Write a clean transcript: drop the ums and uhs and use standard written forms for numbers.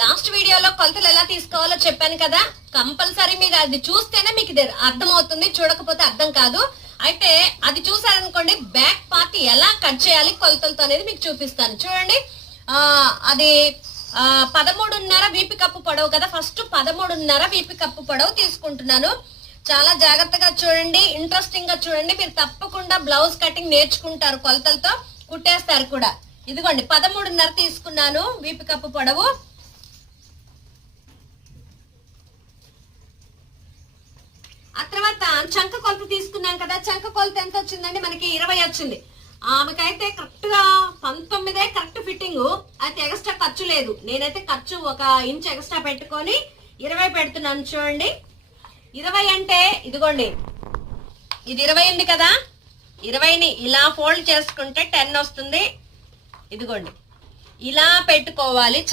Last వీడియోలో కొలతలు ఎలా తీసుకోవాలో చెప్పాను కదా, కంపల్సరీ మీరు అది చూస్తేనే మీకు ఇది అర్థమవుతుంది, చూడకపోతే అర్థం కాదు. అయితే అది చూసారనుకోండి, బ్యాక్ పార్ట్ ఎలా కట్ చేయాలి కొలతలతో అనేది మీకు చూపిస్తాను. చూడండి, అది 13.5 వీపి కప్పు పొడవు కదా, ఫస్ట్ 13.5 వీపి కప్పు పొడవు తీసుకుంటున్నాను. చాలా జాగ్రత్తగా చూడండి, ఇంట్రెస్టింగ్ గా చూడండి. మీరు తప్పకుండా బ్లౌజ్ కటింగ్ నేర్చుకుంటారు, కొలతలతో కుట్టేస్తారు కూడా. ఇదిగోండి 13.5 తీసుకున్నాను వీపి కప్పు పొడవు. ఆ తర్వాత చంక కొలత తీసుకున్నాం కదా, చంక కొలత ఎంత వచ్చిందండి, మనకి 20 వచ్చింది. ఆమెకైతే కరెక్ట్ గా 19 కరెక్ట్ ఫిట్టింగ్, అయితే ఎక్స్ట్రా ఖర్చు లేదు. నేనైతే ఖర్చు 1 ఇంచ్ ఎక్స్ట్రా పెట్టుకొని 20 పెడుతున్నాను. చూడండి, 20 అంటే ఇదిగోండి, ఇది 20 ఉంది కదా, 20ని ఇలా ఫోల్డ్ చేసుకుంటే 10 వస్తుంది. ఇదిగోండి, ఇలా పెట్టుకోవాలి.